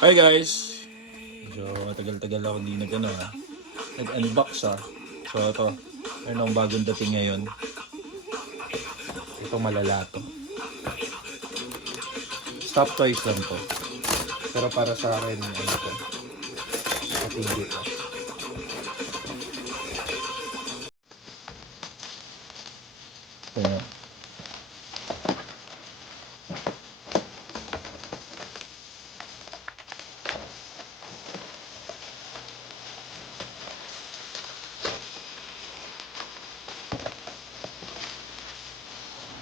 Hi guys! Medyo matagal-tagal ako di nag-unbox So ito, meron akong bagong dating ngayon. Ito malala to. Stop toys lang to. Pero para sa akin, ano to? Matindi to. Ayan.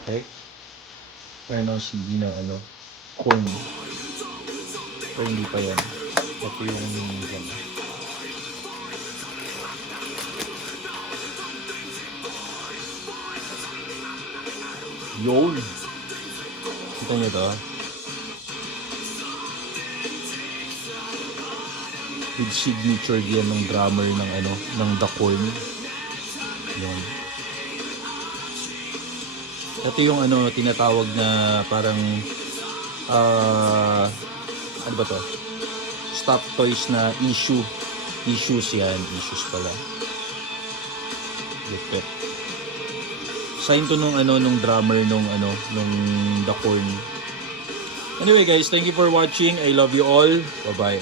Okay. Meron akong CD ng corn. Pero hindi pa yan. Ito yung yan. Yun! Kita nyo to? With signature yan ng drummer ng The Corn. Yan. Ito yung tinatawag na parang ano ba to? Stop toys na issues yan, issues pala. Lipit. Sign to nung drummer nung The Corn. Anyway guys, thank you for watching. I love you all. Bye-bye.